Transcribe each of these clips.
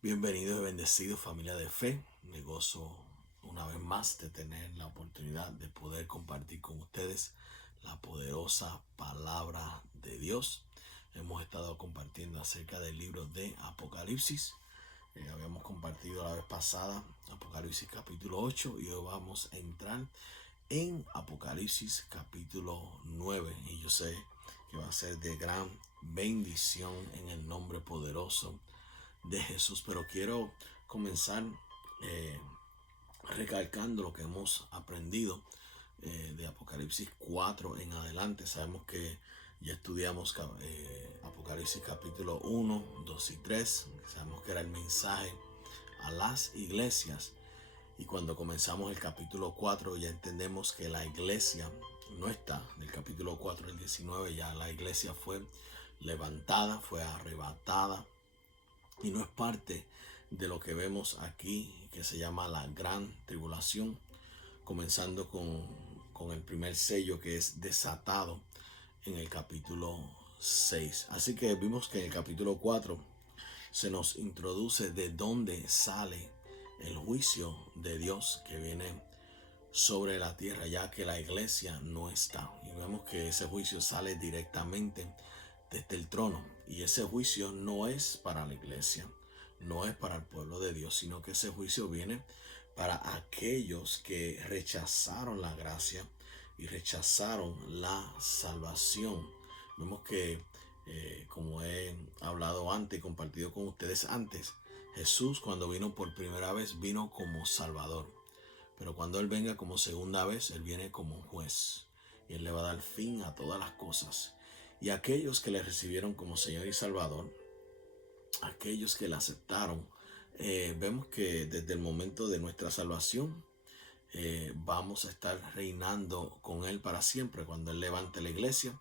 Bienvenidos y bendecidos, familia de fe. Me gozo una vez más de tener la oportunidad de poder compartir con ustedes la poderosa palabra de Dios. Hemos estado compartiendo acerca del libro de Apocalipsis. Habíamos compartido la vez pasada Apocalipsis capítulo 8 y hoy vamos a entrar en Apocalipsis capítulo 9. Y yo sé que va a ser de gran bendición en el nombre poderoso de Jesús, pero quiero comenzar eh, recalcando lo que hemos aprendido de Apocalipsis 4 en adelante. Sabemos que ya estudiamos Apocalipsis capítulo 1, 2 y 3. Sabemos que era el mensaje a las iglesias. Y cuando comenzamos el capítulo 4 ya entendemos que la iglesia no está. Del capítulo 4 al 19 ya la iglesia fue levantada, fue arrebatada y no es parte de lo que vemos aquí, que se llama la gran tribulación, comenzando con el primer sello, que es desatado en el capítulo 6. Así que vimos que en el capítulo 4 se nos introduce de dónde sale el juicio de Dios que viene sobre la tierra, ya que la iglesia no está. Y vemos que ese juicio sale directamente desde el trono. Y ese juicio no es para la iglesia, no es para el pueblo de Dios, sino que ese juicio viene para aquellos que rechazaron la gracia y rechazaron la salvación. Vemos que, como he hablado antes y compartido con ustedes antes, Jesús cuando vino por primera vez vino como Salvador. Pero cuando Él venga como segunda vez, Él viene como juez. Y Él le va a dar fin a todas las cosas. Y aquellos que le recibieron como Señor y Salvador, aquellos que le aceptaron, vemos que desde el momento de nuestra salvación, vamos a estar reinando con Él para siempre. Cuando Él levante la iglesia,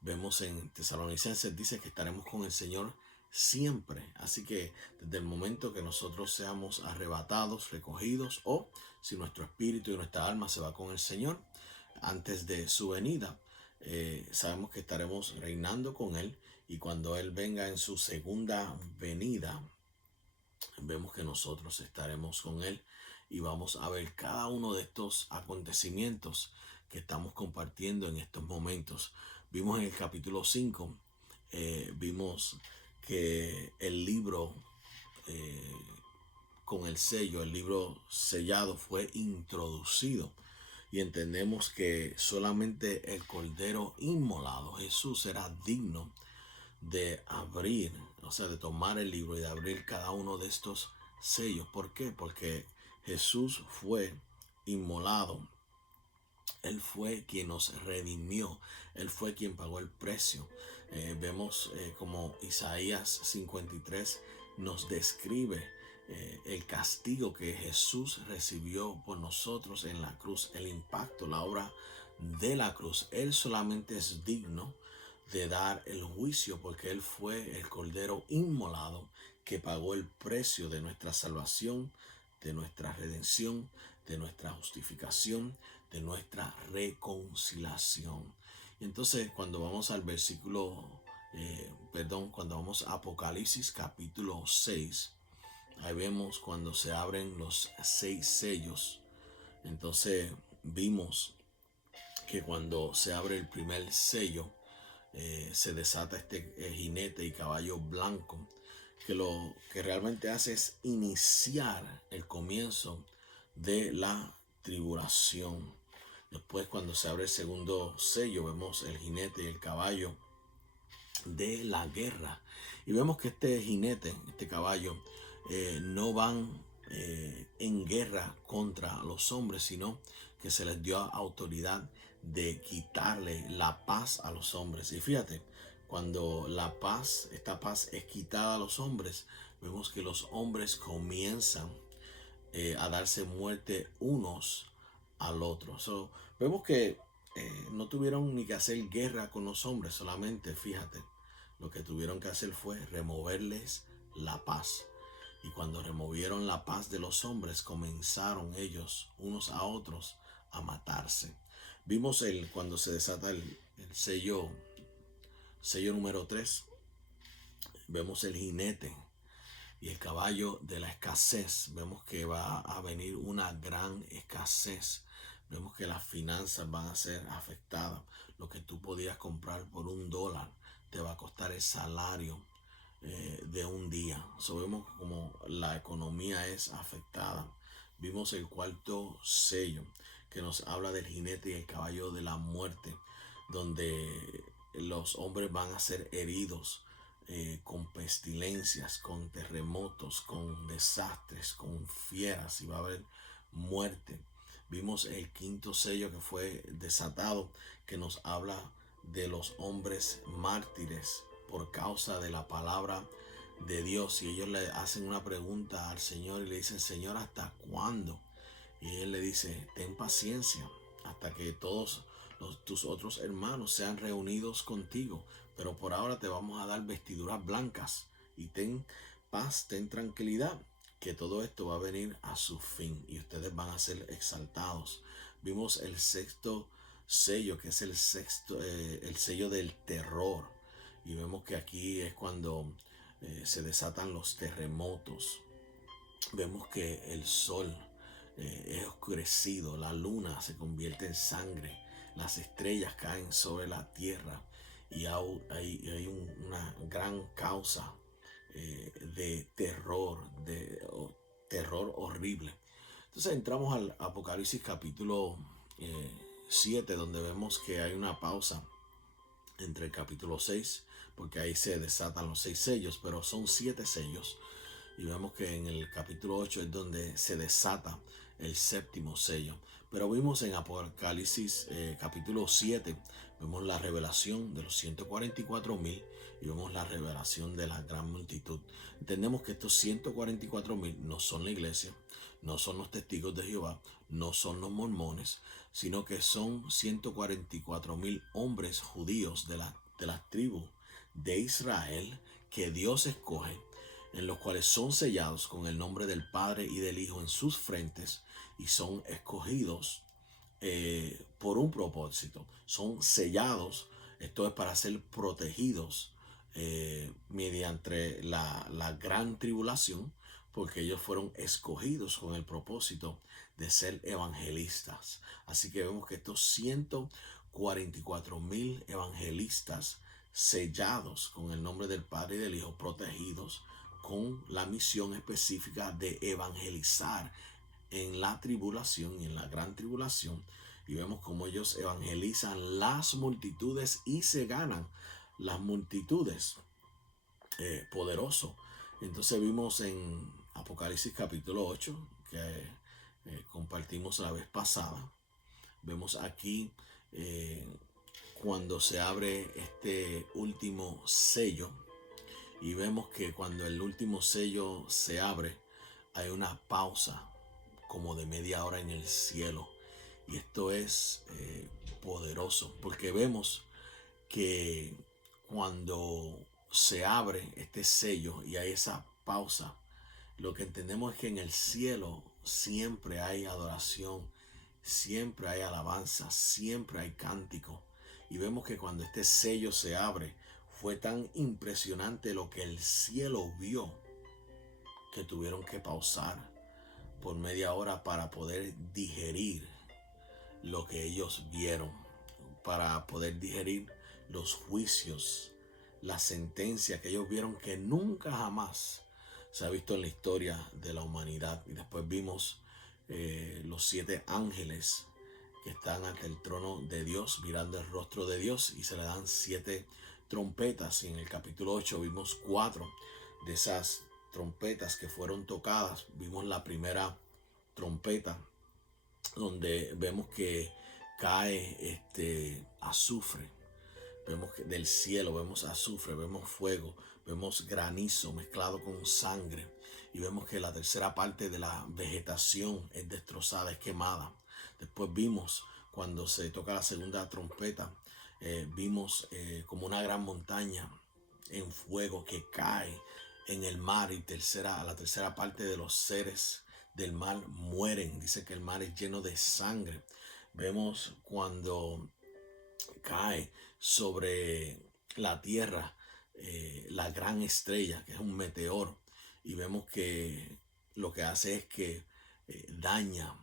vemos en Tesalonicenses, dice que estaremos con el Señor siempre. Así que desde el momento que nosotros seamos arrebatados, recogidos, o si nuestro espíritu y nuestra alma se va con el Señor antes de su venida, sabemos que estaremos reinando con Él. Y cuando Él venga en su segunda venida, vemos que nosotros estaremos con Él y vamos a ver cada uno de estos acontecimientos que estamos compartiendo en estos momentos. Vimos en el capítulo 5, vimos que el libro con el sello, el libro sellado, fue introducido. Y entendemos que solamente el Cordero inmolado, Jesús, era digno de abrir, o sea, de tomar el libro y de abrir cada uno de estos sellos. ¿Por qué? Porque Jesús fue inmolado. Él fue quien nos redimió. Él fue quien pagó el precio. Vemos como Isaías 53 nos describe el castigo que Jesús recibió por nosotros en la cruz, el impacto, la obra de la cruz. Él solamente es digno de dar el juicio porque Él fue el Cordero inmolado que pagó el precio de nuestra salvación, de nuestra redención, de nuestra justificación, de nuestra reconciliación. Y entonces cuando vamos al cuando vamos a Apocalipsis capítulo 6, ahí vemos cuando se abren los 6 sellos. Entonces vimos que cuando se abre el primer sello, se desata este jinete y caballo blanco, que lo que realmente hace es iniciar el comienzo de la tribulación. Después, cuando se abre el segundo sello, vemos el jinete y el caballo de la guerra. Y vemos que este jinete, este caballo, no van en guerra contra los hombres, sino que se les dio autoridad de quitarle la paz a los hombres. Y fíjate, cuando esta paz es quitada a los hombres, vemos que los hombres comienzan a darse muerte unos al otro. Vemos que no tuvieron ni que hacer guerra con los hombres, solamente fíjate, lo que tuvieron que hacer fue removerles la paz. Y cuando removieron la paz de los hombres, comenzaron ellos unos a otros a matarse. Vimos cuando se desata el sello número 3, vemos el jinete. y el caballo de la escasez. Vemos que va a venir una gran escasez. Vemos que las finanzas van a ser afectadas. Lo que tú podías comprar por $1 te va a costar el salario de un día. Vemos como la economía es afectada. Vimos el cuarto sello que nos habla del jinete y el caballo de la muerte, donde los hombres van a ser heridos con pestilencias, con terremotos, con desastres, con fieras, y va a haber muerte. Vimos el quinto sello que fue desatado, que nos habla de los hombres mártires por causa de la palabra de Dios, y ellos le hacen una pregunta al Señor y le dicen: Señor, ¿hasta cuándo? Y él le dice: ten paciencia hasta que todos tus otros hermanos sean reunidos contigo, pero por ahora te vamos a dar vestiduras blancas, y ten paz, ten tranquilidad, que todo esto va a venir a su fin y ustedes van a ser exaltados. Vimos el sexto sello, que es el sello del terror, y vemos que aquí es cuando se desatan los terremotos. Vemos que el sol es oscurecido, la luna se convierte en sangre, las estrellas caen sobre la tierra, y hay una gran causa de terror, terror horrible. Entonces entramos al Apocalipsis capítulo 7, donde vemos que hay una pausa entre el capítulo 6, porque ahí se desatan los 6 sellos, pero son 7 sellos. Y vemos que en el capítulo 8 es donde se desata el séptimo sello. Pero vimos en Apocalipsis capítulo 7, vemos la revelación de los 144,000 y vemos la revelación de la gran multitud. Entendemos que estos 144,000 no son la iglesia, no son los testigos de Jehová, no son los mormones, sino que son 144,000 hombres judíos de la tribu de Israel que Dios escoge, en los cuales son sellados con el nombre del Padre y del Hijo en sus frentes, y son escogidos por un propósito. Son sellados, esto es para ser protegidos mediante la gran tribulación, porque ellos fueron escogidos con el propósito de ser evangelistas. Así que vemos que estos 144,000 evangelistas sellados con el nombre del Padre y del Hijo, protegidos con la misión específica de evangelizar en la tribulación y en la gran tribulación. Y vemos cómo ellos evangelizan las multitudes y se ganan las multitudes. Poderoso. Entonces vimos en Apocalipsis capítulo 8, que compartimos la vez pasada. Vemos aquí cuando se abre este último sello, y vemos que cuando el último sello se abre hay una pausa como de media hora en el cielo, y esto es poderoso, porque vemos que cuando se abre este sello y hay esa pausa, lo que entendemos es que en el cielo siempre hay adoración, siempre hay alabanza, siempre hay cántico. Y vemos que cuando este sello se abre, fue tan impresionante lo que el cielo vio, que tuvieron que pausar por media hora para poder digerir lo que ellos vieron, para poder digerir los juicios, la sentencia que ellos vieron, que nunca jamás se ha visto en la historia de la humanidad. Y después vimos los 7 ángeles que están ante el trono de Dios, mirando el rostro de Dios, y se le dan 7 trompetas. Y en el capítulo 8 vimos 4 de esas trompetas que fueron tocadas. Vimos la primera trompeta, donde vemos que cae azufre. Vemos que del cielo vemos azufre, vemos fuego, vemos granizo mezclado con sangre, y vemos que la tercera parte de la vegetación es destrozada, es quemada. Después vimos cuando se toca la segunda trompeta, vimos como una gran montaña en fuego que cae en el mar, y la tercera parte de los seres del mar mueren. Dice que el mar es lleno de sangre. Vemos cuando cae sobre la tierra la gran estrella, que es un meteoro, y vemos que lo que hace es que daña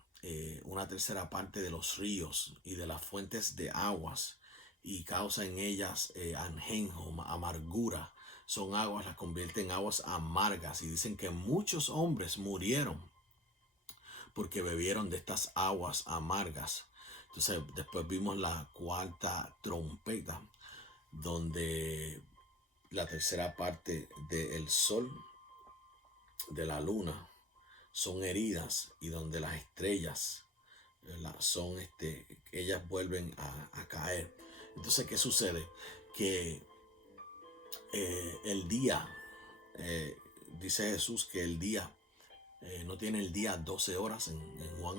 una tercera parte de los ríos y de las fuentes de aguas y causa en ellas anjenjo, amargura. Son aguas, las convierte en aguas amargas, y dicen que muchos hombres murieron porque bebieron de estas aguas amargas. Entonces después vimos la cuarta trompeta, donde la tercera parte del sol, de la luna, son heridas, y donde las estrellas, ¿verdad?, son ellas vuelven a caer. Entonces, ¿qué sucede? Que el día, eh, dice Jesús que el día no tiene el día 12 horas en Juan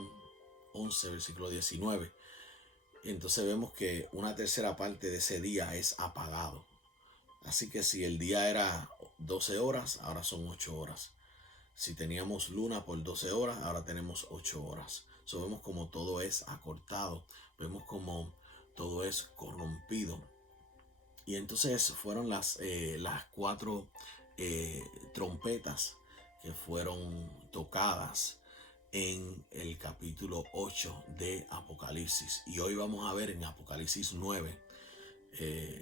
11, versículo 19. Entonces vemos que una tercera parte de ese día es apagado. Así que si el día era 12 horas, ahora son 8 horas. Si teníamos luna por 12 horas, ahora tenemos 8 horas. So, vemos como todo es acortado, vemos como todo es corrompido. Y entonces fueron las cuatro trompetas que fueron tocadas en el capítulo 8 de Apocalipsis. Y hoy vamos a ver en Apocalipsis 9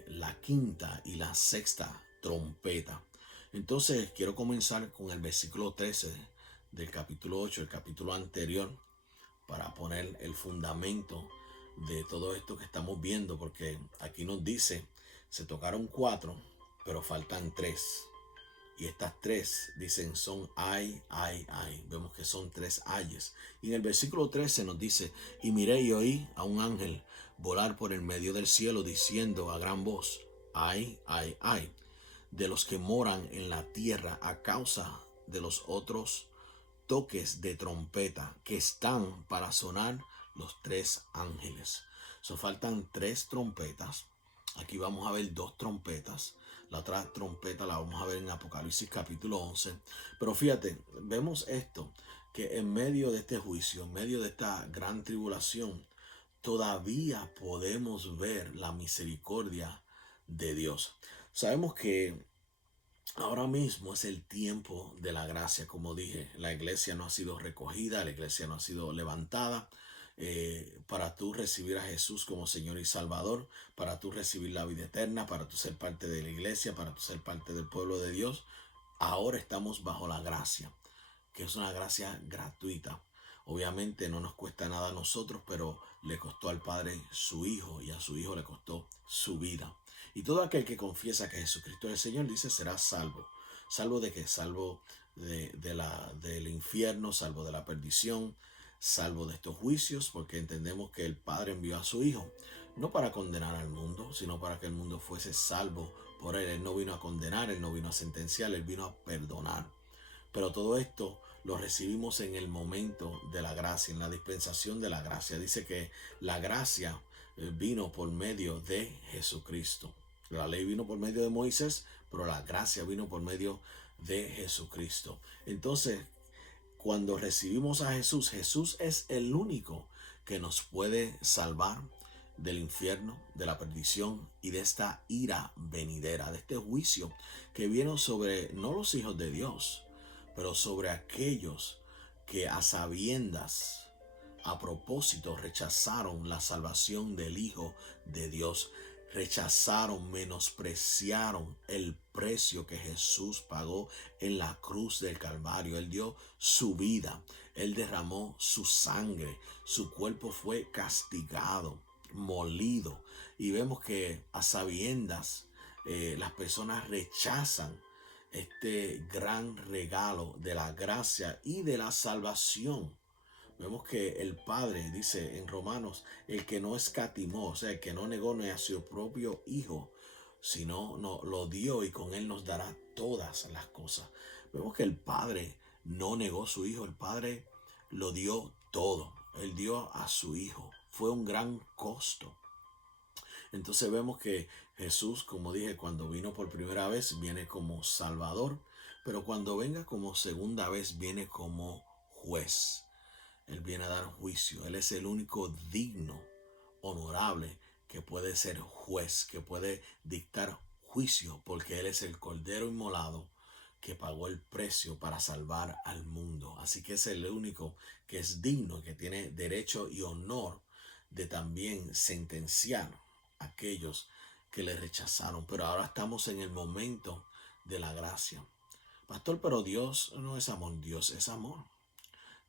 la quinta y la sexta trompeta. Entonces quiero comenzar con el versículo 13 del capítulo 8, el capítulo anterior, para poner el fundamento de todo esto que estamos viendo, porque aquí nos dice, se tocaron 4, pero faltan 3. Y estas 3 dicen son ay, ay, ay. Vemos que son 3 ayes. Y en el versículo 13 nos dice, y miré y oí a un ángel volar por el medio del cielo, diciendo a gran voz, ay, ay, ay, de los que moran en la tierra a causa de los otros toques de trompeta que están para sonar los 3 ángeles. Faltan 3 trompetas. Aquí vamos a ver 2 trompetas. La otra trompeta la vamos a ver en Apocalipsis capítulo 11. Pero fíjate, vemos esto, que en medio de este juicio, en medio de esta gran tribulación, todavía podemos ver la misericordia de Dios. Sabemos que ahora mismo es el tiempo de la gracia. Como dije, la iglesia no ha sido recogida, la iglesia no ha sido levantada. Para tú recibir a Jesús como Señor y Salvador, para tú recibir la vida eterna, para tú ser parte de la iglesia, para tú ser parte del pueblo de Dios, ahora estamos bajo la gracia, que es una gracia gratuita. Obviamente no nos cuesta nada a nosotros, pero le costó al Padre su Hijo, y a su Hijo le costó su vida. Y todo aquel que confiesa que Jesucristo es el Señor, dice, será salvo. ¿Salvo de qué? Salvo del infierno, salvo de la perdición, salvo de estos juicios, porque entendemos que el Padre envió a su Hijo, no para condenar al mundo, sino para que el mundo fuese salvo por Él. Él no vino a condenar, Él no vino a sentenciar, Él vino a perdonar. Pero todo esto lo recibimos en el momento de la gracia, en la dispensación de la gracia. Dice que la gracia vino por medio de Jesucristo. La ley vino por medio de Moisés, pero la gracia vino por medio de Jesucristo. Entonces, cuando recibimos a Jesús, Jesús es el único que nos puede salvar del infierno, de la perdición y de esta ira venidera, de este juicio que viene sobre no los hijos de Dios, pero sobre aquellos que a sabiendas, a propósito, rechazaron la salvación del Hijo de Dios. Rechazaron, menospreciaron el precio que Jesús pagó en la cruz del Calvario. Él dio su vida, Él derramó su sangre, su cuerpo fue castigado, molido. Y vemos que a sabiendas las personas rechazan este gran regalo de la gracia y de la salvación. Vemos que el Padre dice en Romanos, el que no escatimó, o sea, el que no negó ni a su propio Hijo, sino no, lo dio, y con Él nos dará todas las cosas. Vemos que el Padre no negó a su Hijo, el Padre lo dio todo. Él dio a su Hijo. Fue un gran costo. Entonces vemos que Jesús, como dije, cuando vino por primera vez, viene como Salvador, pero cuando venga como segunda vez, viene como juez. Él viene a dar juicio. Él es el único digno, honorable, que puede ser juez, que puede dictar juicio, porque Él es el Cordero inmolado que pagó el precio para salvar al mundo. Así que es el único que es digno, que tiene derecho y honor de también sentenciar a aquellos que le rechazaron. Pero ahora estamos en el momento de la gracia. Pastor, pero Dios no es amor, Dios es amor.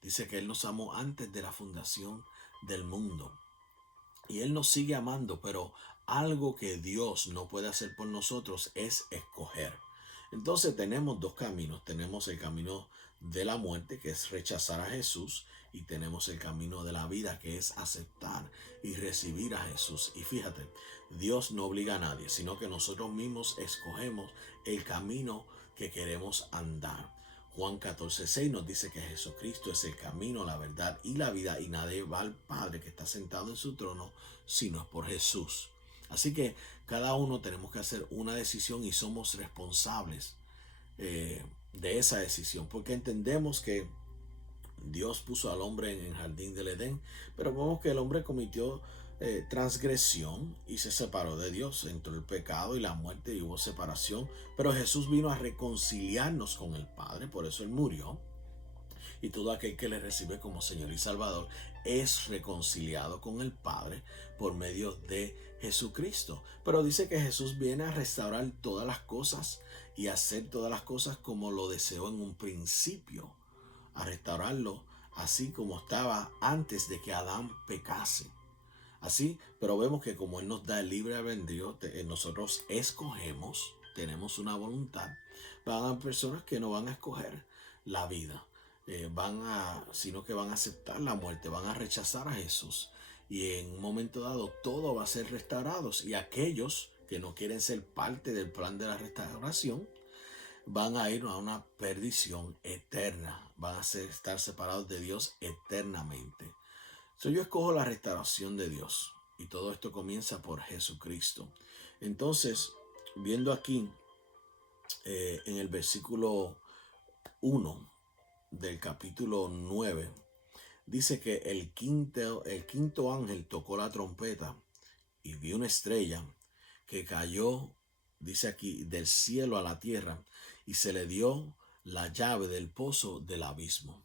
Dice que Él nos amó antes de la fundación del mundo. Y Él nos sigue amando, pero algo que Dios no puede hacer por nosotros es escoger. Entonces tenemos dos caminos. Tenemos el camino de la muerte, que es rechazar a Jesús, y tenemos el camino de la vida, que es aceptar y recibir a Jesús. Y fíjate, Dios no obliga a nadie, sino que nosotros mismos escogemos el camino que queremos andar. Juan 14:6 nos dice que Jesucristo es el camino, la verdad y la vida, y nadie va al Padre que está sentado en su trono sino es por Jesús. Así que cada uno tenemos que hacer una decisión y somos responsables de esa decisión, porque entendemos que Dios puso al hombre en el jardín del Edén, pero vemos que el hombre cometió transgresión y se separó de Dios. Entró el pecado y la muerte y hubo separación, pero Jesús vino a reconciliarnos con el Padre, por eso Él murió. Y todo aquel que le recibe como Señor y Salvador es reconciliado con el Padre por medio de Jesucristo. Pero dice que Jesús viene a restaurar todas las cosas y hacer todas las cosas como lo deseó en un principio, a restaurarlo así como estaba antes de que Adán pecase. Así, pero vemos que como Él nos da el libre albedrío, nosotros escogemos, tenemos una voluntad. Van a haber personas que no van a escoger la vida, sino que van a aceptar la muerte, van a rechazar a Jesús. Y en un momento dado todo va a ser restaurado. Y aquellos que no quieren ser parte del plan de la restauración, van a ir a una perdición eterna, van a estar separados de Dios eternamente. Yo escojo la restauración de Dios y todo esto comienza por Jesucristo. Entonces, viendo aquí en el versículo 1 del capítulo 9, dice que el quinto ángel tocó la trompeta y vi una estrella que cayó, dice aquí, del cielo a la tierra, y se le dio la llave del pozo del abismo.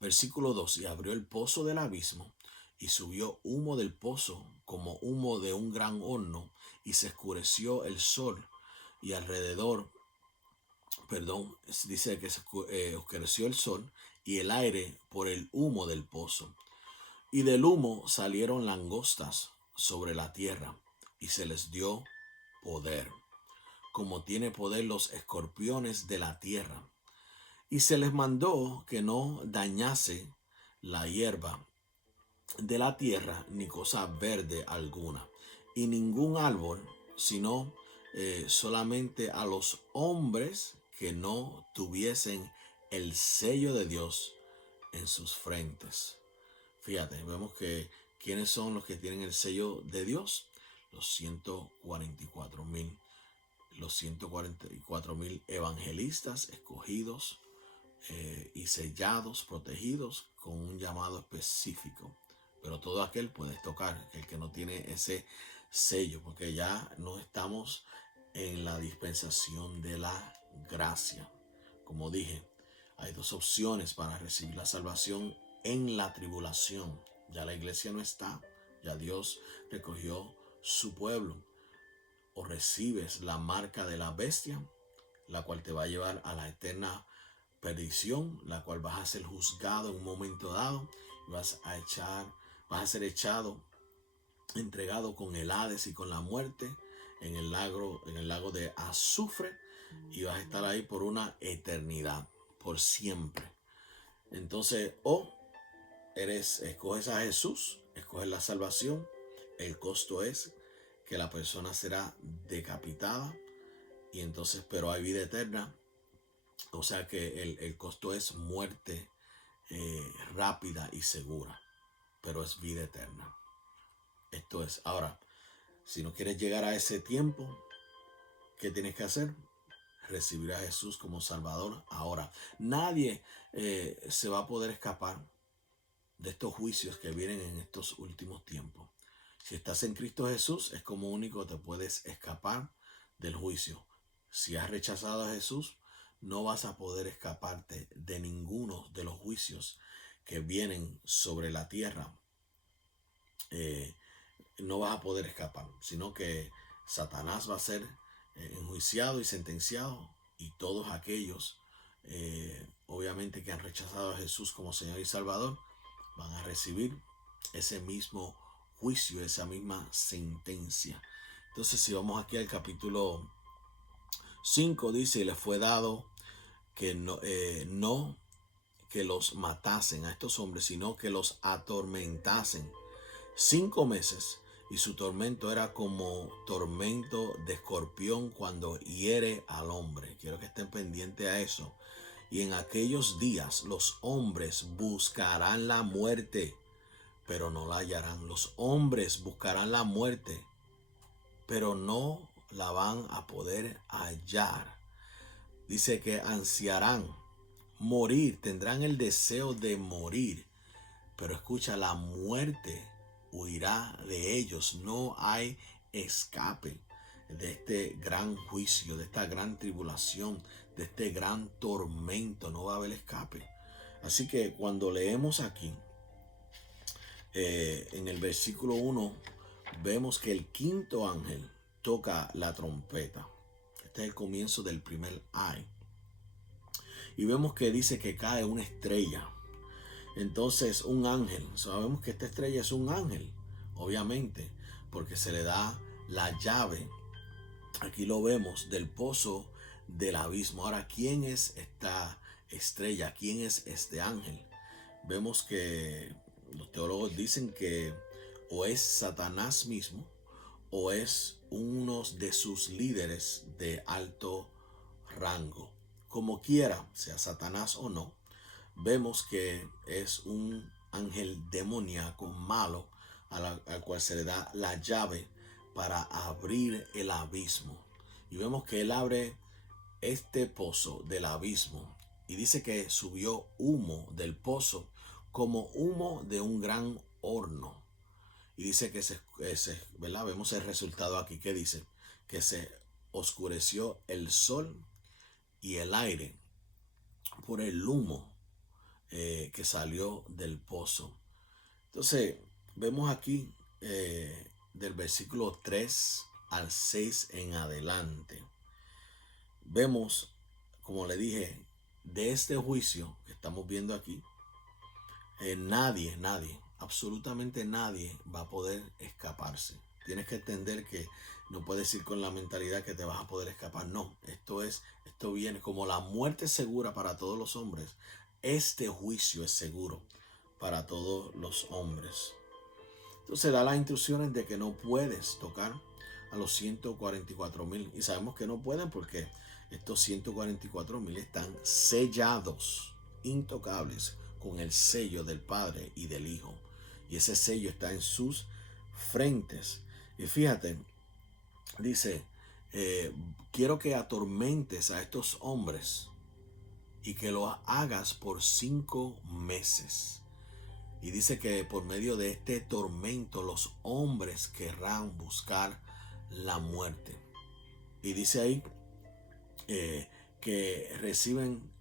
Versículo 2, y abrió el pozo del abismo, y subió humo del pozo como humo de un gran horno, y se oscureció el sol, y alrededor, dice que se oscureció el sol y el aire por el humo del pozo. Y del humo salieron langostas sobre la tierra, y se les dio poder, como tiene poder los escorpiones de la tierra. Y se les mandó que no dañase la hierba de la tierra, ni cosa verde alguna, y ningún árbol, sino solamente a los hombres que no tuviesen el sello de Dios en sus frentes. Fíjate, vemos que ¿quiénes son los que tienen el sello de Dios? Los 144,000. Los 144,000 evangelistas escogidos y sellados, protegidos con un llamado específico. Pero todo aquel puede tocar, el que no tiene ese sello, porque ya no estamos en la dispensación de la gracia. Como dije, hay dos opciones para recibir la salvación en la tribulación. Ya la iglesia no está, ya Dios recogió su pueblo. O recibes la marca de la bestia, la cual te va a llevar a la eterna perdición, la cual vas a ser juzgado en un momento dado, y vas a ser echado, entregado con el Hades y con la muerte en el lago de azufre, y vas a estar ahí por una eternidad, por siempre. Entonces, escoges a Jesús, escoges la salvación. El costo es que la persona será decapitada, y entonces, pero hay vida eterna. O sea que el costo es muerte rápida y segura, pero es vida eterna. Esto es, ahora, si no quieres llegar a ese tiempo, ¿qué tienes que hacer? Recibir a Jesús como Salvador ahora. Nadie se va a poder escapar de estos juicios que vienen en estos últimos tiempos. Si estás en Cristo Jesús, es como único te puedes escapar del juicio. Si has rechazado a Jesús, no vas a poder escaparte de ninguno de los juicios que vienen sobre la tierra. No vas a poder escapar, sino que Satanás va a ser enjuiciado y sentenciado, y todos aquellos, obviamente, que han rechazado a Jesús como Señor y Salvador, van a recibir ese mismo juicio, esa misma sentencia. Entonces, si vamos aquí al capítulo 5, dice: y le fue dado que no que los matasen a estos hombres, sino que los atormentasen 5 meses, y su tormento era como tormento de escorpión cuando hiere al hombre. Quiero que estén pendientes a eso. Y en aquellos días los hombres buscarán la muerte, pero no la hallarán. Los hombres buscarán la muerte, pero no la van a poder hallar. Dice que ansiarán morir, tendrán el deseo de morir, pero escucha, la muerte huirá de ellos. No hay escape de este gran juicio, de esta gran tribulación, de este gran tormento. No va a haber escape. Así que cuando leemos aquí, en el versículo 1, vemos que el quinto ángel toca la trompeta. Este es el comienzo del primer ay. Y vemos que dice que cae una estrella. Entonces, un ángel, sabemos que esta estrella es un ángel, obviamente, porque se le da la llave, aquí lo vemos, del pozo del abismo. Ahora, ¿quién es esta estrella? ¿Quién es este ángel? Vemos que los teólogos dicen que o es Satanás mismo, o es uno de sus líderes de alto rango. Como quiera, sea Satanás o no, vemos que es un ángel demoníaco malo al cual se le da la llave para abrir el abismo. Y vemos que él abre este pozo del abismo, y dice que subió humo del pozo como humo de un gran horno. Y dice que ¿verdad? Vemos el resultado aquí, que dice que se oscureció el sol y el aire por el humo que salió del pozo. Entonces, vemos aquí del versículo 3 al 6 en adelante. Vemos, como le dije, de este juicio que estamos viendo aquí, nadie, absolutamente nadie va a poder escaparse. Tienes que entender que no puedes ir con la mentalidad que te vas a poder escapar. No, esto viene como la muerte segura para todos los hombres. Este juicio es seguro para todos los hombres. Entonces da las instrucciones de que no puedes tocar a los 144,000. Y sabemos que no pueden porque estos 144,000 están sellados, intocables, con el sello del Padre y del Hijo. Y ese sello está en sus frentes. Y fíjate, dice, quiero que atormentes a estos hombres y que lo hagas por 5 meses. Y dice que por medio de este tormento los hombres querrán buscar la muerte. Y dice ahí que reciben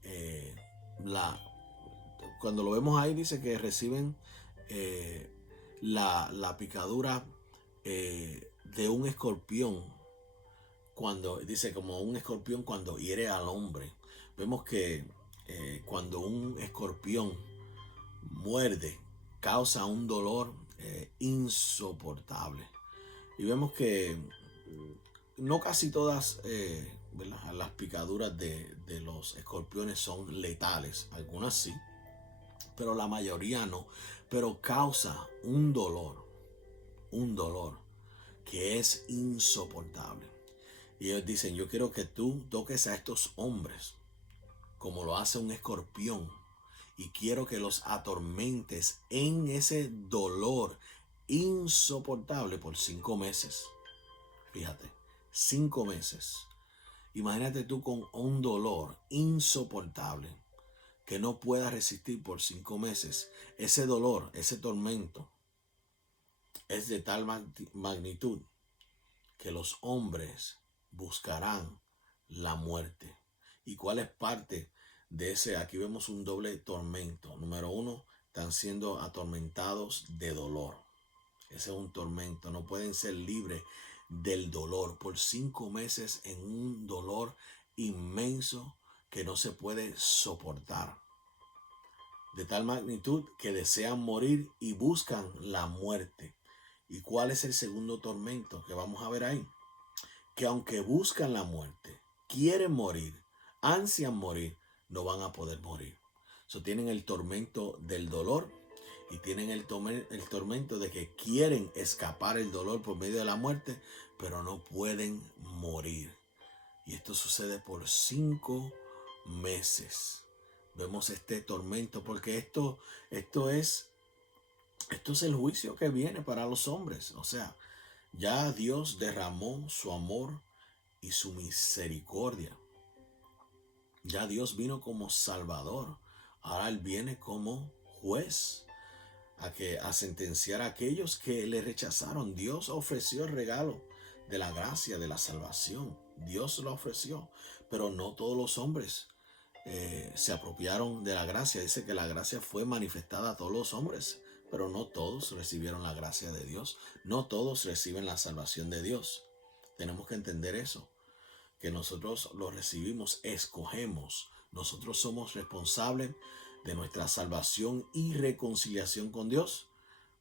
cuando lo vemos ahí, dice que reciben la picadura de un escorpión, cuando dice como un escorpión cuando hiere al hombre. Vemos que cuando un escorpión muerde, causa un dolor insoportable. Y vemos que no casi todas las picaduras de los escorpiones son letales. Algunas sí, pero la mayoría no. Pero causa un dolor que es insoportable. Y ellos dicen, yo quiero que tú toques a estos hombres como lo hace un escorpión, y quiero que los atormentes en ese dolor insoportable por 5 meses. Fíjate, 5 meses. Imagínate tú con un dolor insoportable que no puedas resistir por 5 meses. Ese dolor, ese tormento es de tal magnitud que los hombres buscarán la muerte. ¿Y cuál es parte de ese? Aquí vemos un doble tormento. Número uno, están siendo atormentados de dolor. Ese es un tormento. No pueden ser libres del dolor por 5 meses en un dolor inmenso que no se puede soportar. De tal magnitud que desean morir y buscan la muerte. ¿Y cuál es el segundo tormento que vamos a ver ahí? Que aunque buscan la muerte, quieren morir, ansian morir, no van a poder morir. Tienen el tormento del dolor y tienen el tormento de que quieren escapar el dolor por medio de la muerte, pero no pueden morir. Y esto sucede por 5 meses. Vemos este tormento porque esto es el juicio que viene para los hombres. O sea, ya Dios derramó su amor y su misericordia. Ya Dios vino como Salvador. Ahora Él viene como juez a sentenciar a aquellos que le rechazaron. Dios ofreció el regalo de la gracia, de la salvación. Dios lo ofreció, pero no todos los hombres se apropiaron de la gracia. Dice que la gracia fue manifestada a todos los hombres, pero no todos recibieron la gracia de Dios. No todos reciben la salvación de Dios. Tenemos que entender eso, que nosotros lo recibimos, escogemos. Nosotros somos responsables de nuestra salvación y reconciliación con Dios,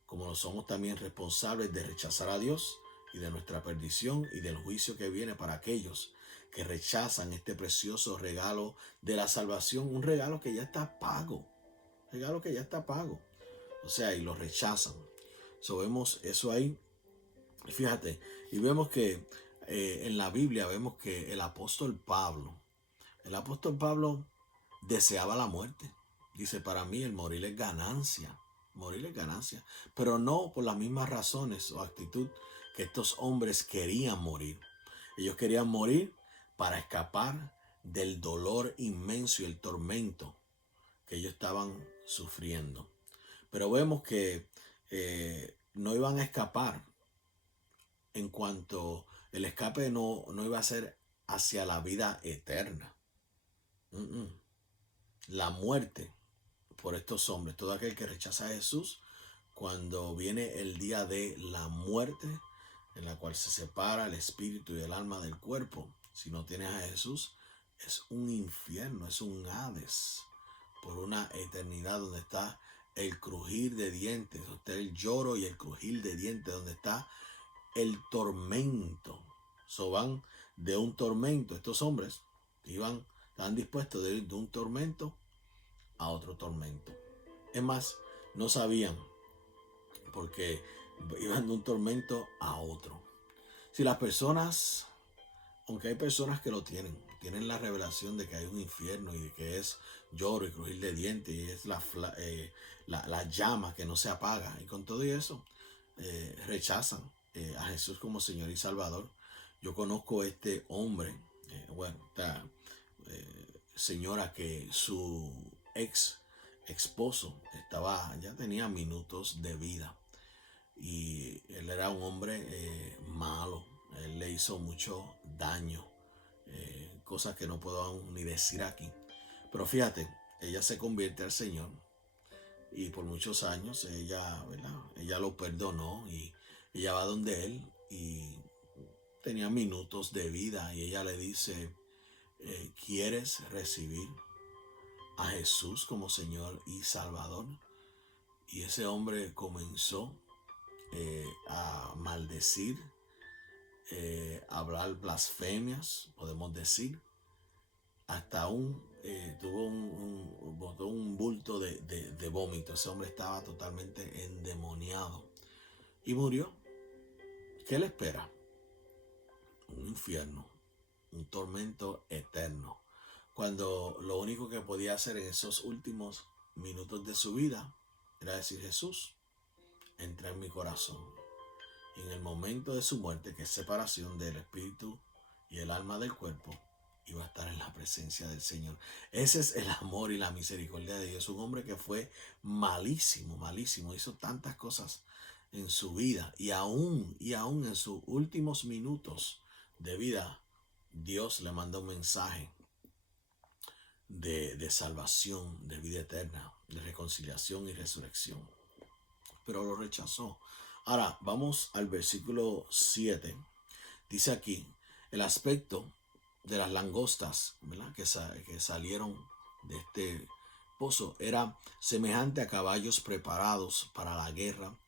como lo somos también responsables de rechazar a Dios y de nuestra perdición y del juicio que viene para aquellos que rechazan este precioso regalo de la salvación, un regalo que ya está pago, o sea, y lo rechazan. Vemos eso ahí, y fíjate, y vemos que en la Biblia vemos que el apóstol Pablo deseaba la muerte. Dice, para mí el morir es ganancia, pero no por las mismas razones o actitud que estos hombres querían morir. Ellos querían morir para escapar del dolor inmenso y el tormento que ellos estaban sufriendo. Pero vemos que no iban a escapar, en cuanto el escape no iba a ser hacia la vida eterna. La muerte por estos hombres, todo aquel que rechaza a Jesús, cuando viene el día de la muerte, en la cual se separa el espíritu y el alma del cuerpo, si no tienes a Jesús, es un infierno, es un Hades, por una eternidad donde está el crujir de dientes, donde está el lloro y el crujir de dientes, donde está el tormento. Van de un tormento, estos hombres estaban dispuestos de ir de un tormento a otro tormento. Es más, no sabían, porque iban de un tormento a otro. Si las personas, aunque hay personas que lo tienen la revelación de que hay un infierno y de que es lloro y crujir de dientes y es la llama que no se apaga, y con todo eso rechazan a Jesús como Señor y Salvador. Yo conozco a este hombre, esta señora, que su ex esposo ya tenía minutos de vida, y él era un hombre malo. Él le hizo mucho daño, cosas que no puedo ni decir aquí. Pero fíjate, ella se convierte al Señor, y por muchos años ella lo perdonó, y ella va donde él y tenía minutos de vida, y ella le dice, ¿quieres recibir a Jesús como Señor y Salvador? Y ese hombre comenzó a maldecir, a hablar blasfemias, podemos decir, hasta botó un bulto de vómito. Ese hombre estaba totalmente endemoniado y murió. ¿Qué le espera? Un infierno, un tormento eterno, cuando lo único que podía hacer en esos últimos minutos de su vida era decir, Jesús, entra en mi corazón. Y en el momento de su muerte, que es separación del espíritu y el alma del cuerpo, iba a estar en la presencia del Señor. Ese es el amor y la misericordia de Dios. Un hombre que fue malísimo, hizo tantas cosas en su vida, y aún en sus últimos minutos de vida, Dios le mandó un mensaje de salvación, de vida eterna, de reconciliación y resurrección. Pero lo rechazó. Ahora, vamos al versículo 7. Dice aquí, el aspecto de las langostas, ¿verdad? Que salieron de este pozo era semejante a caballos preparados para la guerra.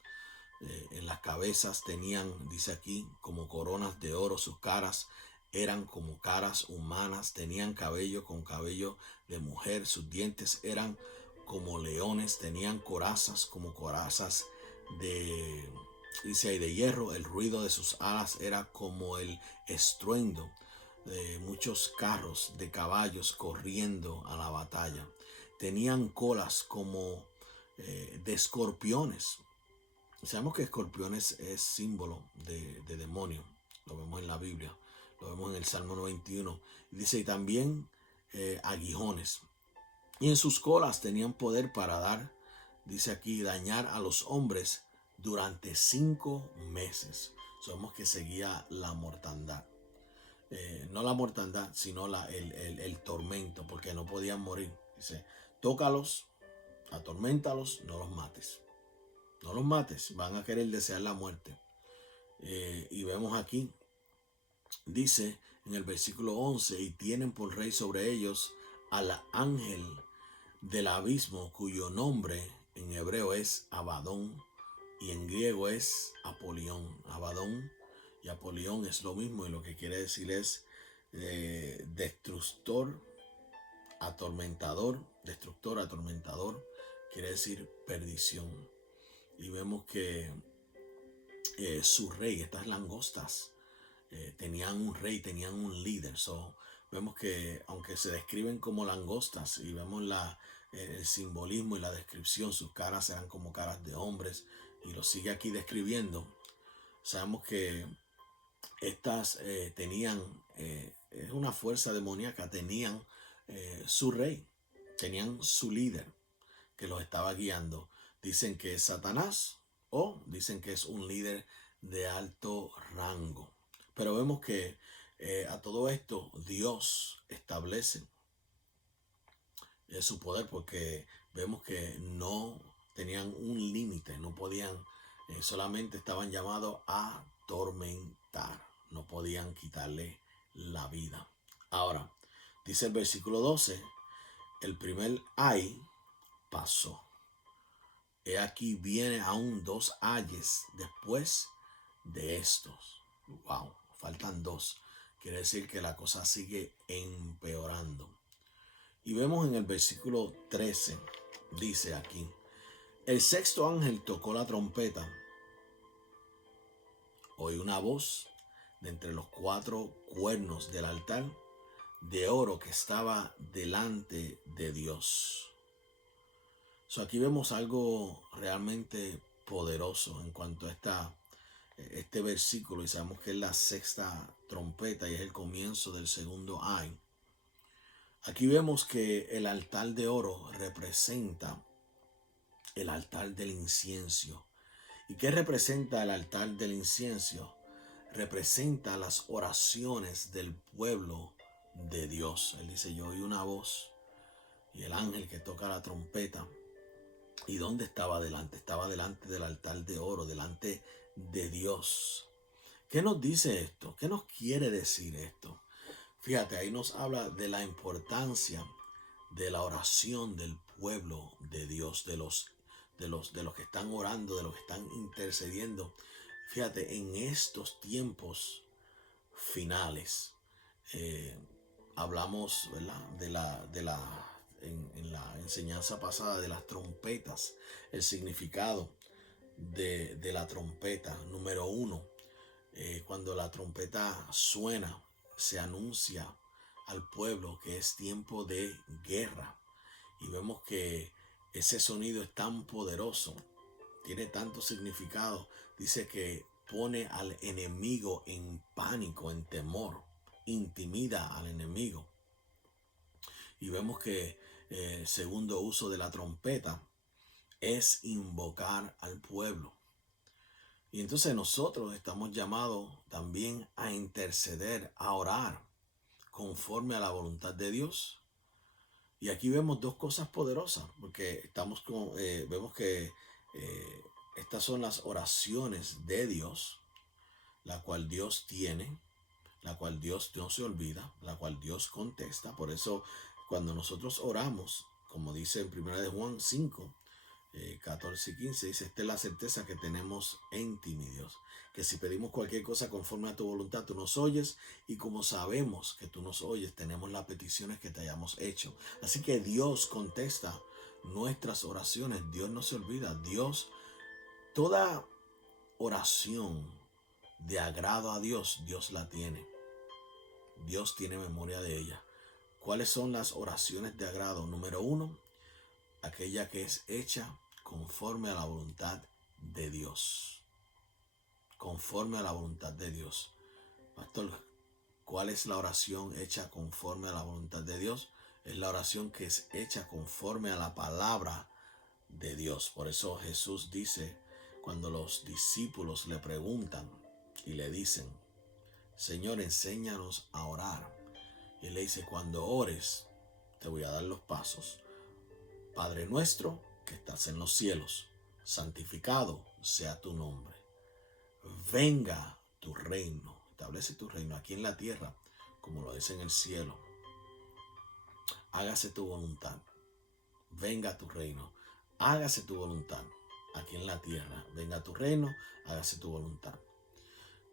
En las cabezas tenían, dice aquí, como coronas de oro. Sus caras eran como caras humanas. Tenían cabello con cabello de mujer. Sus dientes eran como leones. Tenían corazas como corazas de, dice ahí, de hierro. El ruido de sus alas era como el estruendo de muchos carros de caballos corriendo a la batalla. Tenían colas como de escorpiones. Sabemos que escorpiones es símbolo de demonio. Lo vemos en la Biblia. Lo vemos en el Salmo 91. Dice, y también aguijones. Y en sus colas tenían poder para dar, dice aquí, dañar a los hombres durante 5 meses. Sabemos que seguía la mortandad. No la mortandad, sino el tormento, porque no podían morir. Dice, tócalos, atorméntalos, no los mates. No los mates, van a querer desear la muerte. Y vemos aquí, dice en el versículo 11, y tienen por rey sobre ellos al ángel del abismo, cuyo nombre en hebreo es Abadón y en griego es Apolión. Abadón y Apolión es lo mismo, y lo que quiere decir es destructor, atormentador, quiere decir perdición. Y vemos que su rey, estas langostas, tenían un rey, tenían un líder. Vemos que aunque se describen como langostas y vemos el simbolismo y la descripción, sus caras eran como caras de hombres, y lo sigue aquí describiendo. Sabemos que estas tenían, es una fuerza demoníaca, tenían su rey, tenían su líder que los estaba guiando. Dicen que es Satanás o dicen que es un líder de alto rango. Pero vemos que a todo esto Dios establece su poder, porque vemos que no tenían un límite, no podían, solamente estaban llamados a atormentar, no podían quitarle la vida. Ahora, dice el versículo 12, el primer ay pasó. He aquí viene aún 2 ayes después de estos. Wow, faltan 2. Quiere decir que la cosa sigue empeorando. Y vemos en el versículo 13, dice aquí, el sexto ángel tocó la trompeta. Oí una voz de entre los 4 cuernos del altar de oro que estaba delante de Dios. Aquí vemos algo realmente poderoso en cuanto a este versículo, y sabemos que es la sexta trompeta y es el comienzo del segundo ay. Aquí vemos que el altar de oro representa el altar del incienso. ¿Y qué representa el altar del incienso? Representa las oraciones del pueblo de Dios. Él dice, yo oí una voz y el ángel que toca la trompeta. ¿Y dónde estaba delante? Estaba delante del altar de oro, delante de Dios. ¿Qué nos dice esto? ¿Qué nos quiere decir esto? Fíjate, ahí nos habla de la importancia de la oración del pueblo de Dios, de los que están orando, de los que están intercediendo. Fíjate, en estos tiempos finales, hablamos, ¿verdad?, en la enseñanza pasada de las trompetas, el significado de la trompeta. Número 1, cuando la trompeta suena, se anuncia al pueblo que es tiempo de guerra. Y vemos que ese sonido es tan poderoso, tiene tanto significado. Dice que pone al enemigo en pánico, en temor, intimida al enemigo. Y vemos que el segundo uso de la trompeta es invocar al pueblo. Y entonces nosotros estamos llamados también a interceder, a orar conforme a la voluntad de Dios. Y aquí vemos dos cosas poderosas, porque vemos que estas son las oraciones de Dios, la cual Dios tiene, la cual Dios no se olvida, la cual Dios contesta. Por eso cuando nosotros oramos, como dice en 1 de Juan 5, 14 y 15, dice: esta es la certeza que tenemos en ti, mi Dios, que si pedimos cualquier cosa conforme a tu voluntad, tú nos oyes, y como sabemos que tú nos oyes, tenemos las peticiones que te hayamos hecho. Así que Dios contesta nuestras oraciones. Dios no se olvida. Toda oración de agrado a Dios, Dios la tiene. Dios tiene memoria de ella. ¿Cuáles son las oraciones de agrado? Número 1, aquella que es hecha conforme a la voluntad de Dios. Conforme a la voluntad de Dios. Pastor, ¿cuál es la oración hecha conforme a la voluntad de Dios? Es la oración que es hecha conforme a la palabra de Dios. Por eso Jesús dice, cuando los discípulos le preguntan y le dicen: Señor, enséñanos a orar. Y él le dice: cuando ores, te voy a dar los pasos. Padre nuestro que estás en los cielos, santificado sea tu nombre. Venga tu reino. Establece tu reino aquí en la tierra, como lo es en el cielo. Hágase tu voluntad. Venga tu reino. Hágase tu voluntad aquí en la tierra. Venga tu reino. Hágase tu voluntad.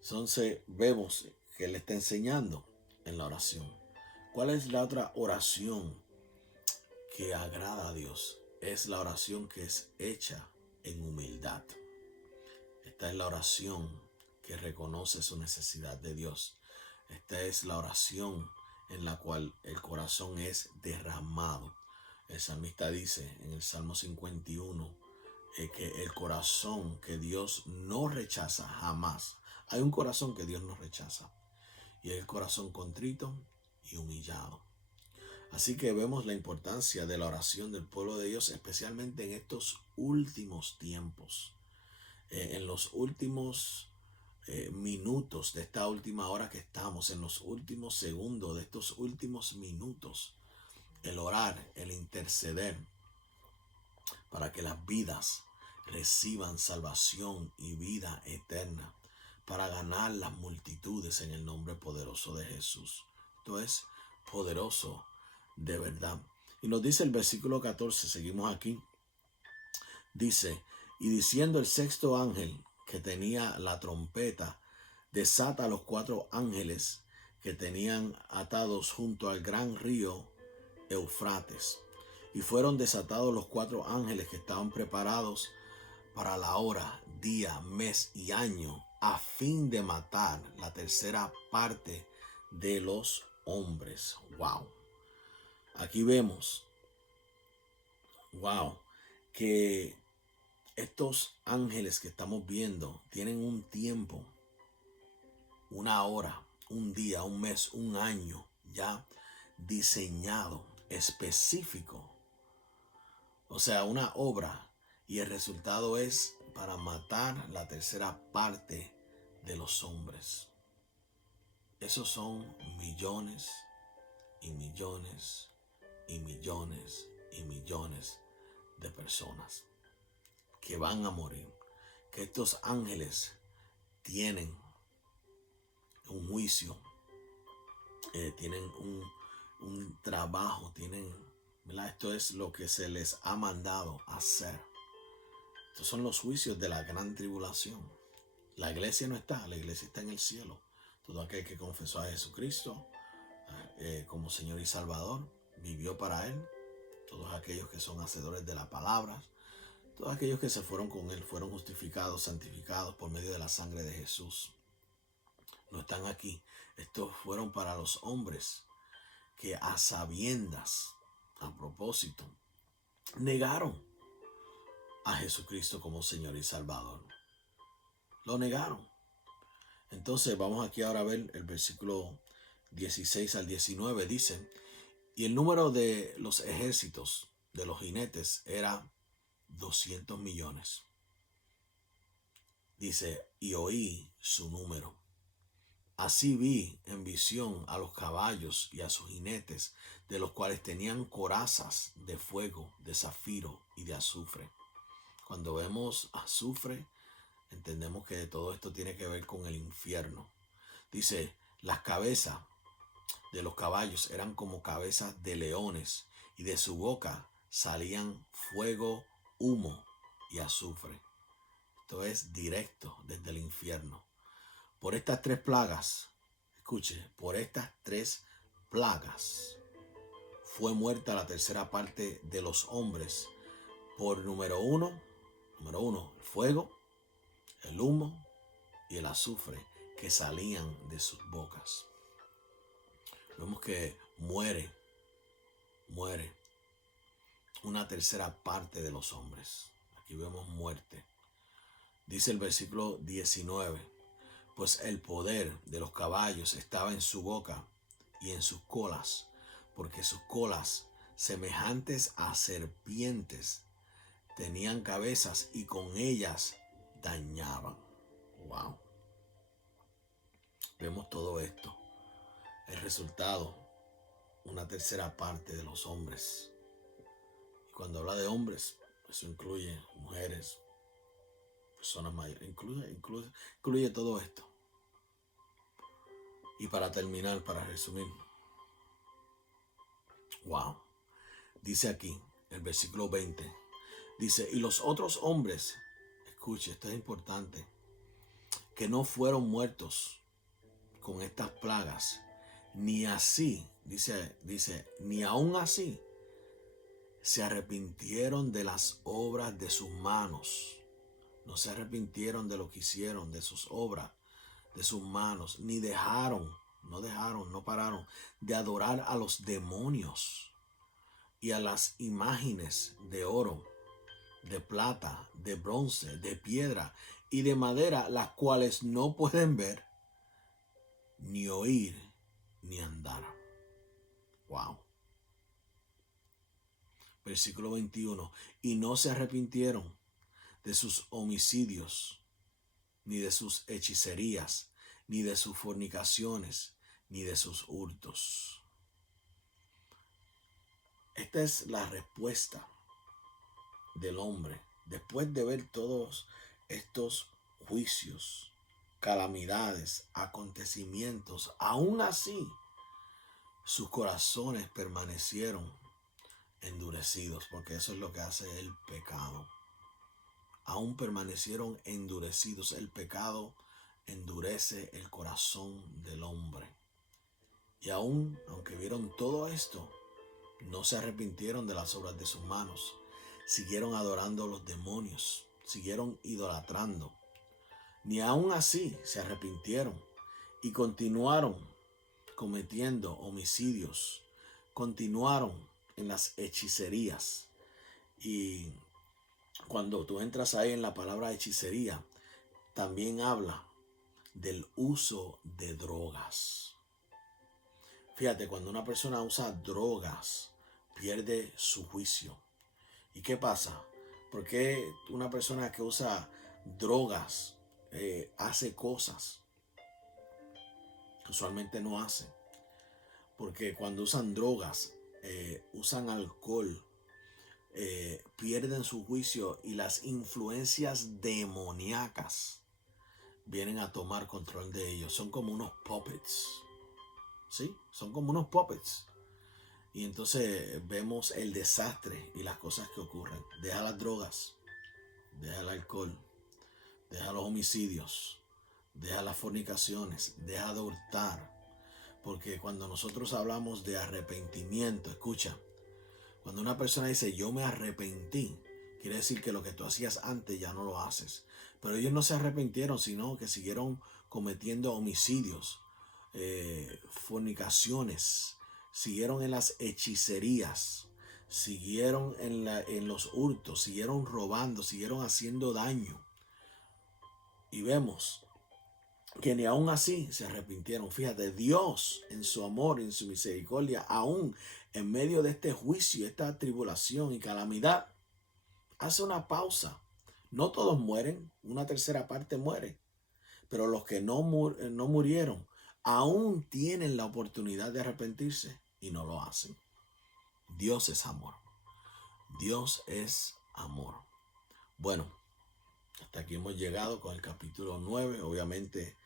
Entonces vemos que él está enseñando en la oración. ¿Cuál es la otra oración que agrada a Dios? Es la oración que es hecha en humildad. Esta es la oración que reconoce su necesidad de Dios. Esta es la oración en la cual el corazón es derramado. El salmista dice en el Salmo 51 que el corazón que Dios no rechaza jamás. Hay un corazón que Dios no rechaza, y es el corazón contrito y humillado. Así que vemos la importancia de la oración del pueblo de Dios, especialmente en estos últimos tiempos, en los últimos minutos de esta última hora que estamos, en los últimos segundos de estos últimos minutos. El orar, el interceder para que las vidas reciban salvación y vida eterna, para ganar las multitudes en el nombre poderoso de Jesús. Esto es poderoso de verdad. Y nos dice el versículo 14, seguimos aquí. Dice: y diciendo el sexto ángel que tenía la trompeta, desata a los 4 ángeles que tenían atados junto al gran río Eufrates. Y fueron desatados los 4 ángeles que estaban preparados para la hora, día, mes y año, a fin de matar la tercera parte de los hombres. Wow. Aquí vemos, wow, que estos ángeles que estamos viendo tienen un tiempo, una hora, un día, un mes, un año ya diseñado, específico. O sea, una obra, y el resultado es para matar la tercera parte de los hombres. Esos son millones y millones y millones y millones de personas que van a morir, que estos ángeles tienen un juicio, tienen un trabajo, ¿verdad? Esto es lo que se les ha mandado hacer. Estos son los juicios de la gran tribulación. La iglesia no está, la iglesia está en el cielo. Todo aquel que confesó a Jesucristo como Señor y Salvador, vivió para Él. Todos aquellos que son hacedores de la palabra, todos aquellos que se fueron con Él, fueron justificados, santificados por medio de la sangre de Jesús. No están aquí. Estos fueron para los hombres que a sabiendas, a propósito, negaron a Jesucristo como Señor y Salvador. Lo negaron. Entonces vamos aquí ahora a ver el versículo 16 al 19. Dice: y el número de los ejércitos de los jinetes era 200 millones. Dice: y oí su número. Así vi en visión a los caballos y a sus jinetes, de los cuales tenían corazas de fuego, de zafiro y de azufre. Cuando vemos azufre, entendemos que todo esto tiene que ver con el infierno. Dice, las cabezas de los caballos eran como cabezas de leones, y de su boca salían fuego, humo y azufre. Esto es directo desde el infierno. Por estas tres plagas, escuche, por estas tres plagas fue muerta la tercera parte de los hombres. Por número uno, el fuego, el humo y el azufre que salían de sus bocas. Vemos que muere una tercera parte de los hombres. Aquí vemos muerte. Dice el versículo 19, pues el poder de los caballos estaba en su boca y en sus colas, porque sus colas, semejantes a serpientes, tenían cabezas y con ellas dañaban. Wow. Vemos todo esto. El resultado, una tercera parte de los hombres. Y cuando habla de hombres, eso incluye mujeres, personas mayores, incluye todo esto. Y para terminar, para resumir, wow, dice aquí, el versículo 20, dice, y los otros hombres, escuche, esto es importante, que no fueron muertos con estas plagas, ni así, dice, ni aún así, se arrepintieron de las obras de sus manos. No se arrepintieron de lo que hicieron, de sus obras, de sus manos, ni no pararon de adorar a los demonios y a las imágenes de oro, de plata, de bronce, de piedra y de madera, las cuales no pueden ver, ni oír, ni andar. Wow. Versículo 21. Y no se arrepintieron de sus homicidios, ni de sus hechicerías, ni de sus fornicaciones, ni de sus hurtos. Esta es la respuesta del hombre después de ver todos estos juicios, calamidades, acontecimientos. Aún así, sus corazones permanecieron endurecidos, porque eso es lo que hace el pecado. Aún permanecieron endurecidos. El pecado endurece el corazón del hombre. Y aún, aunque vieron todo esto, no se arrepintieron de las obras de sus manos. Siguieron adorando a los demonios. Siguieron idolatrando. Ni aún así se arrepintieron. Y continuaron cometiendo homicidios. Continuaron en las hechicerías. Y cuando tú entras ahí en la palabra hechicería, también habla del uso de drogas. Fíjate, cuando una persona usa drogas, pierde su juicio. ¿Y qué pasa? ¿Por qué una persona que usa drogas hace cosas que usualmente no hace? Porque cuando usan drogas, usan alcohol, pierden su juicio y las influencias demoníacas vienen a tomar control de ellos. Son como unos puppets. ¿Sí? Son como unos puppets. Y entonces vemos el desastre y las cosas que ocurren. Deja las drogas, deja el alcohol, deja los homicidios, deja las fornicaciones, deja de hurtar. Porque cuando nosotros hablamos de arrepentimiento, escucha, cuando una persona dice yo me arrepentí, quiere decir que lo que tú hacías antes ya no lo haces. Pero ellos no se arrepintieron, sino que siguieron cometiendo homicidios, fornicaciones, siguieron en las hechicerías, siguieron en los hurtos, siguieron robando, siguieron haciendo daño. Y vemos que ni aún así se arrepintieron. Fíjate, Dios en su amor, en su misericordia, aún en medio de este juicio, esta tribulación y calamidad, hace una pausa. No todos mueren, una tercera parte muere, pero los que no murieron aún tienen la oportunidad de arrepentirse y no lo hacen. Dios es amor. Dios es amor. Bueno, hasta aquí hemos llegado con el capítulo 9. Obviamente,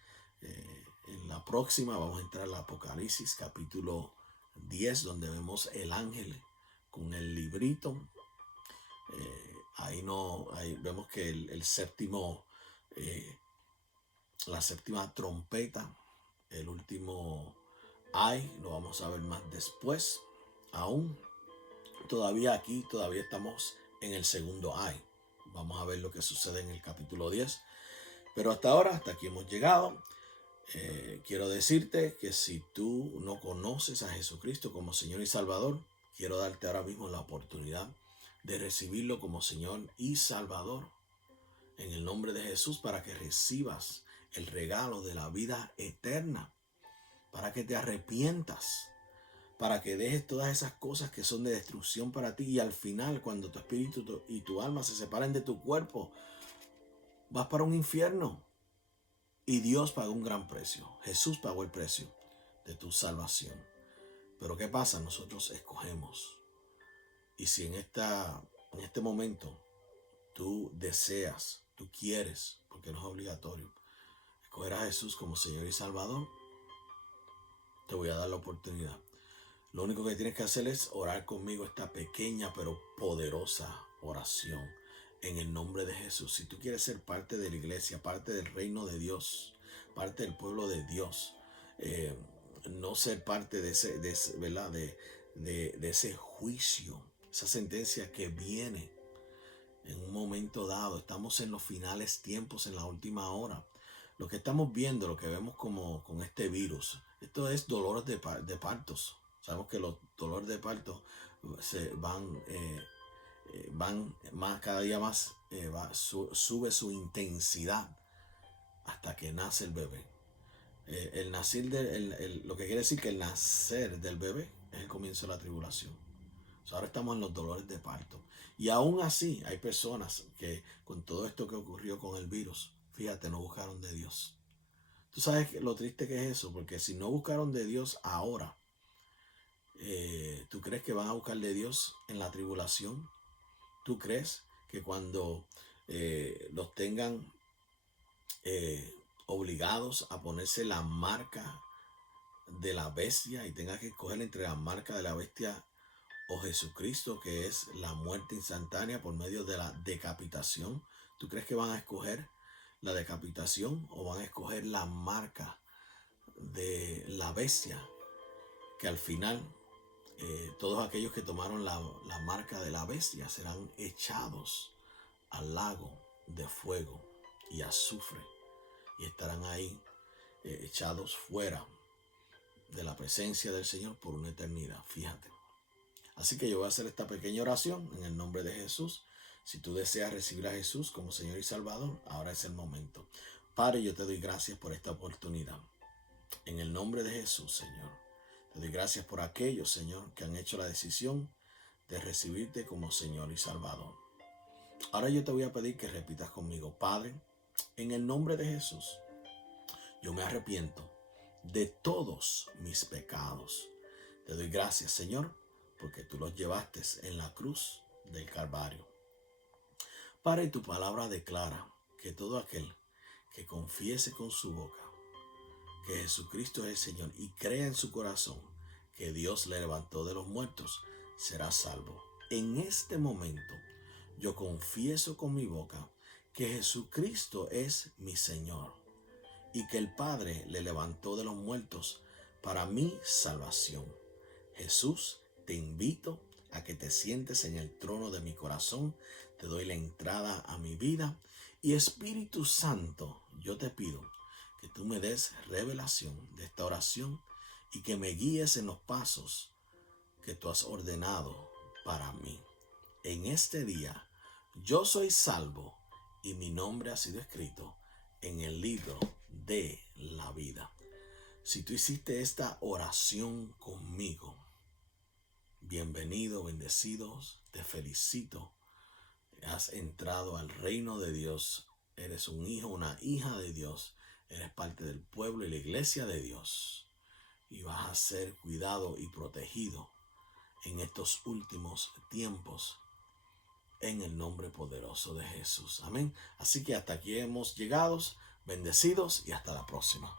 en la próxima vamos a entrar al Apocalipsis, capítulo 10, donde vemos el ángel con el librito. Ahí vemos que el séptimo, la séptima trompeta, el último ay, lo vamos a ver más después. Aún todavía estamos en el segundo ay. Vamos a ver lo que sucede en el capítulo 10. Pero hasta aquí hemos llegado. Quiero decirte que si tú no conoces a Jesucristo como Señor y Salvador, quiero darte ahora mismo la oportunidad de recibirlo como Señor y Salvador en el nombre de Jesús, para que recibas el regalo de la vida eterna, para que te arrepientas, para que dejes todas esas cosas que son de destrucción para ti, y al final, cuando tu espíritu y tu alma se separen de tu cuerpo, vas para un infierno. Y Dios pagó un gran precio. Jesús pagó el precio de tu salvación. Pero ¿qué pasa? Nosotros escogemos. Y si en este momento tú deseas, tú quieres, porque no es obligatorio, escoger a Jesús como Señor y Salvador, te voy a dar la oportunidad. Lo único que tienes que hacer es orar conmigo esta pequeña pero poderosa oración en el nombre de Jesús. Si tú quieres ser parte de la iglesia, parte del reino de Dios, parte del pueblo de Dios, no ser parte de ese juicio, esa sentencia que viene en un momento dado. Estamos en los finales tiempos, en la última hora. Lo que estamos viendo, lo que vemos como con este virus, esto es dolores de partos. Sabemos que los dolores de parto se van más, cada día más, sube su intensidad hasta que nace el bebé. Lo que quiere decir que el nacer del bebé es el comienzo de la tribulación. Ahora estamos en los dolores de parto. Y aún así hay personas que con todo esto que ocurrió con el virus, fíjate, no buscaron de Dios. Tú sabes lo triste que es eso, porque si no buscaron de Dios ahora, ¿tú crees que van a buscar de Dios en la tribulación? ¿Tú crees que cuando los tengan obligados a ponerse la marca de la bestia y tengan que escoger entre la marca de la bestia o Jesucristo, que es la muerte instantánea por medio de la decapitación? ¿Tú crees que van a escoger la decapitación o van a escoger la marca de la bestia? Que al final todos aquellos que tomaron la marca de la bestia serán echados al lago de fuego y azufre, y estarán ahí echados fuera de la presencia del Señor por una eternidad. Fíjate. Así que yo voy a hacer esta pequeña oración en el nombre de Jesús. Si tú deseas recibir a Jesús como Señor y Salvador, ahora es el momento. Padre, yo te doy gracias por esta oportunidad. En el nombre de Jesús, Señor. Te doy gracias por aquellos, Señor, que han hecho la decisión de recibirte como Señor y Salvador. Ahora yo te voy a pedir que repitas conmigo: Padre, en el nombre de Jesús, yo me arrepiento de todos mis pecados. Te doy gracias, Señor, porque tú los llevaste en la cruz del Calvario. Padre, tu palabra declara que todo aquel que confiese con su boca que Jesucristo es el Señor y crea en su corazón que Dios le levantó de los muertos, será salvo. En este momento, yo confieso con mi boca que Jesucristo es mi Señor y que el Padre le levantó de los muertos para mi salvación. Jesús, te invito a que te sientes en el trono de mi corazón. Te doy la entrada a mi vida. Y Espíritu Santo, yo te pido que tú me des revelación de esta oración y que me guíes en los pasos que tú has ordenado para mí. En este día, yo soy salvo y mi nombre ha sido escrito en el libro de la vida. Si tú hiciste esta oración conmigo, bienvenido, bendecidos, te felicito. Has entrado al reino de Dios. Eres un hijo, una hija de Dios. Eres parte del pueblo y la iglesia de Dios. Y vas a ser cuidado y protegido en estos últimos tiempos, en el nombre poderoso de Jesús. Amén. Así que hasta aquí hemos llegado, bendecidos y hasta la próxima.